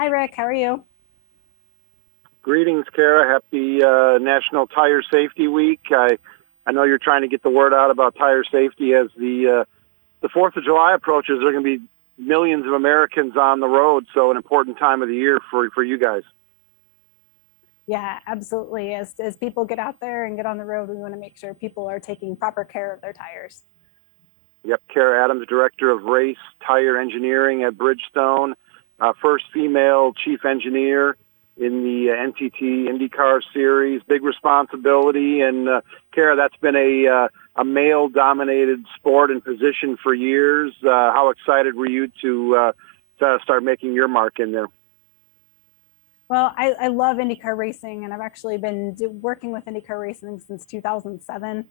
Hi, Rick. How are you? Greetings, Cara. Happy National Tire Safety Week. I know you're trying to get the word out about tire safety as the 4th of July approaches. There are going to be millions of Americans on the road, so an important time of the year for you guys. Yeah, absolutely. As people get out there and get on the road, we want to make sure people are taking proper care of their tires. Yep, Cara Adams, Director of Race Tire Engineering at Bridgestone, first female chief engineer in the NTT Indy Cars series. Big responsibility, and Cara, that's been a male-dominated sport and position for years. How excited were you to start making your mark in there? Well, I love IndyCar racing, and I've actually been working with IndyCar racing since 2007.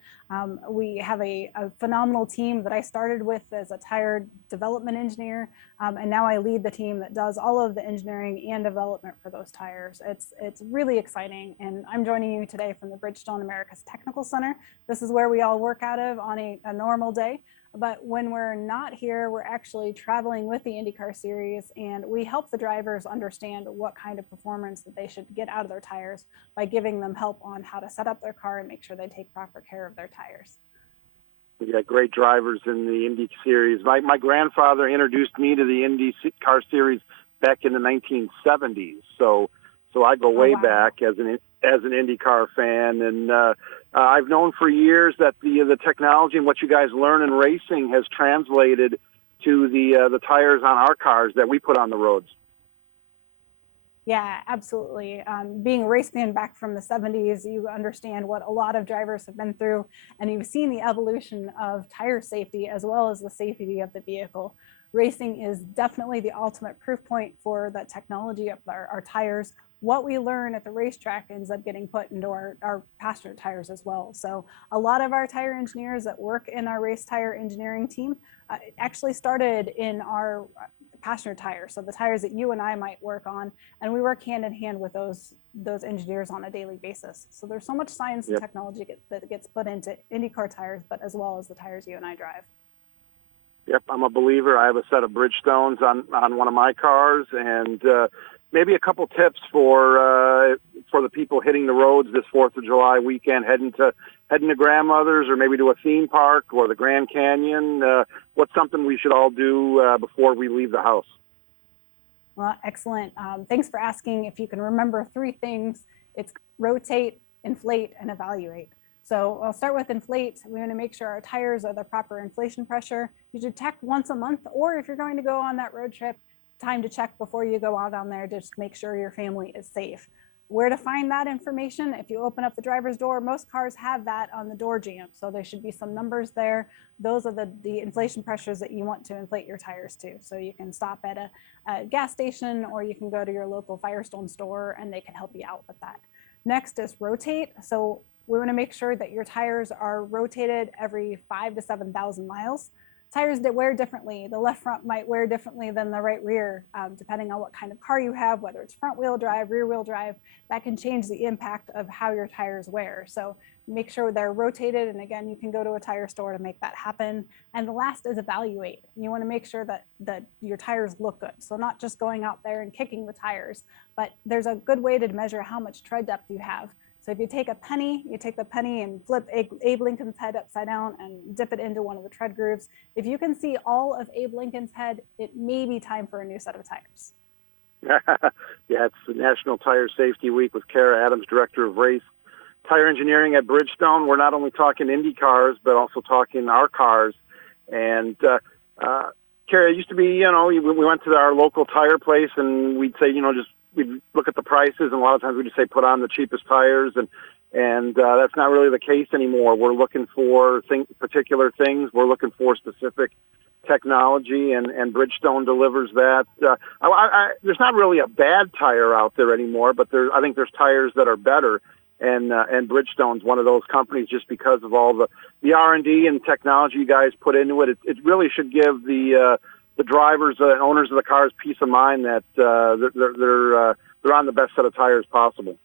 We have a phenomenal team that I started with as a tire development engineer, and now I lead the team that does all of the engineering and development for those tires. It's really exciting, and I'm joining you today from the Bridgestone Americas Technical Center. This is where we all work out of on a normal day. But when we're not here, we're actually traveling with the IndyCar series, and we help the drivers understand what kind of performance that they should get out of their tires by giving them help on how to set up their car and make sure they take proper care of their tires. We got great drivers in the Indy series. My grandfather introduced me to the Indy Car series back in the 1970s. So I go way back as an IndyCar fan, and I've known for years that the technology and what you guys learn in racing has translated to the tires on our cars that we put on the roads. Yeah, absolutely. Being a race fan back from the 70s, you understand what a lot of drivers have been through, and you've seen the evolution of tire safety as well as the safety of the vehicle. Racing is definitely the ultimate proof point for the technology of our tires. What we learn at the racetrack ends up getting put into our passenger tires as well. So a lot of our tire engineers that work in our race tire engineering team actually started in our passenger tires, so the tires that you and I might work on, and we work hand in hand with those engineers on a daily basis. So there's so much science and technology that gets put into IndyCar tires, but as well as the tires you and I drive. Yep, I'm a believer. I have a set of Bridgestones on one of my cars, and maybe a couple tips for the people hitting the roads this 4th of July weekend, heading to grandmother's or maybe to a theme park or the Grand Canyon. What's something we should all do before we leave the house? Well, excellent. Thanks for asking. If you can remember 3 things, it's rotate, inflate, and evaluate. So I'll start with inflate. We want to make sure our tires are the proper inflation pressure. You should check once a month, or if you're going to go on that road trip, time to check before you go out on there, just make sure your family is safe. Where to find that information? If you open up the driver's door, most cars have that on the door jamb. So there should be some numbers there. Those are the inflation pressures that you want to inflate your tires to. So you can stop at a gas station, or you can go to your local Firestone store and they can help you out with that. Next is rotate. So we want to make sure that your tires are rotated every 5,000 to 7,000 miles. Tires that wear differently. The left front might wear differently than the right rear, depending on what kind of car you have, whether it's front wheel drive, rear wheel drive. That can change the impact of how your tires wear. So make sure they're rotated. And again, you can go to a tire store to make that happen. And the last is evaluate. You want to make sure that your tires look good. So not just going out there and kicking the tires, but there's a good way to measure how much tread depth you have. So if you take the penny and flip Abe Lincoln's head upside down and dip it into one of the tread grooves. If you can see all of Abe Lincoln's head, it may be time for a new set of tires. Yeah, it's the National Tire Safety Week with Cara Adams, Director of Race Tire Engineering at Bridgestone. We're not only talking Indy cars, but also talking our cars. And Cara, it used to be, we went to our local tire place and we'd say, we'd look at the prices, and a lot of times we just say put on the cheapest tires, and that's not really the case anymore. We're looking for particular things. We're looking for specific technology, and Bridgestone delivers that. There's not really a bad tire out there anymore, but I think there's tires that are better, and Bridgestone's one of those companies just because of all the R&D and technology you guys put into it. It really should give the drivers and owners of the cars peace of mind that they're on the best set of tires possible.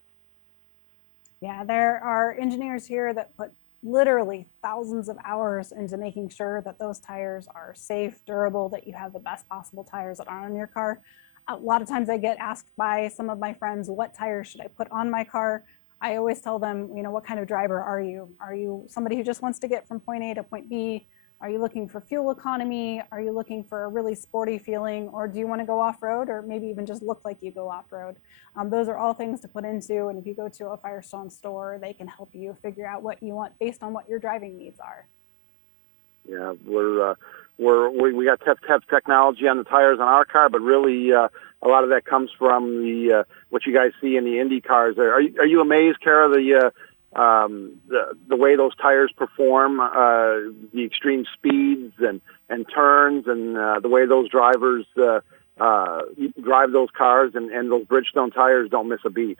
Yeah, there are engineers here that put literally thousands of hours into making sure that those tires are safe, durable, that you have the best possible tires that are on your car. A lot of times I get asked by some of my friends, what tires should I put on my car? I always tell them, what kind of driver are you? Are you somebody who just wants to get from point A to point B? Are you looking for fuel economy? Are you looking for a really sporty feeling? Or do you want to go off-road, or maybe even just look like you go off-road? Those are all things to put into. And if you go to a Firestone store, they can help you figure out what you want based on what your driving needs are. Yeah, we got tough technology on the tires on our car, but really a lot of that comes from the what you guys see in the Indy cars. Are you amazed, Cara, the way those tires perform, the extreme speeds and turns, and the way those drivers drive those cars, and those Bridgestone tires don't miss a beat?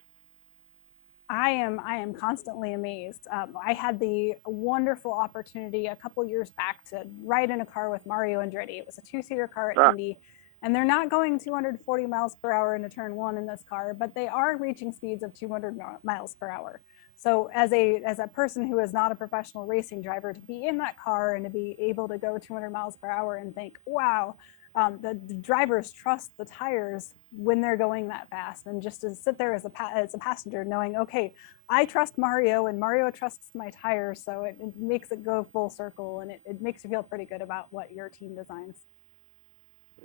I am constantly amazed. I had the wonderful opportunity a couple years back to ride in a car with Mario Andretti. It was a two-seater car at Indy, and they're not going 240 miles per hour into turn one in this car, but they are reaching speeds of 200 miles per hour. So as a person who is not a professional racing driver, to be in that car and to be able to go 200 miles per hour and think, wow, the drivers trust the tires when they're going that fast, and just to sit there as a passenger knowing, okay, I trust Mario and Mario trusts my tires, so it makes it go full circle, and it makes you feel pretty good about what your team designs.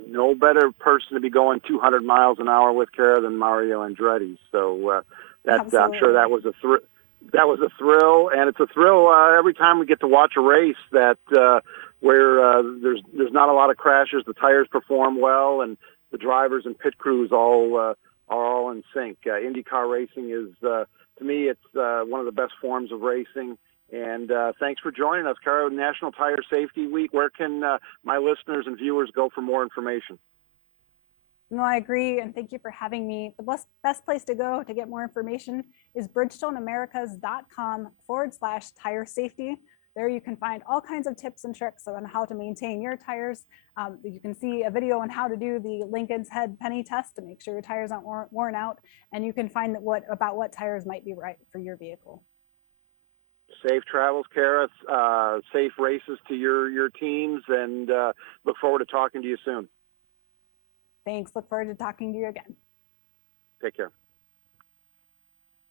No better person to be going 200 miles an hour with, Cara, than Mario Andretti. So I'm sure that was a thrill, and it's a thrill every time we get to watch a race that where there's not a lot of crashes, the tires perform well, and the drivers and pit crews are all in sync. IndyCar racing is, to me, it's one of the best forms of racing. And thanks for joining us, Cara. National Tire Safety Week. Where can my listeners and viewers go for more information? No, I agree, and thank you for having me. The best place to go to get more information is bridgestoneamericas.com/tire safety. There you can find all kinds of tips and tricks on how to maintain your tires. You can see a video on how to do the Lincoln's Head penny test to make sure your tires aren't worn out, and you can find about what tires might be right for your vehicle. Safe travels, Cara. Safe races to your teams, and look forward to talking to you soon. Thanks. Look forward to talking to you again. Take care.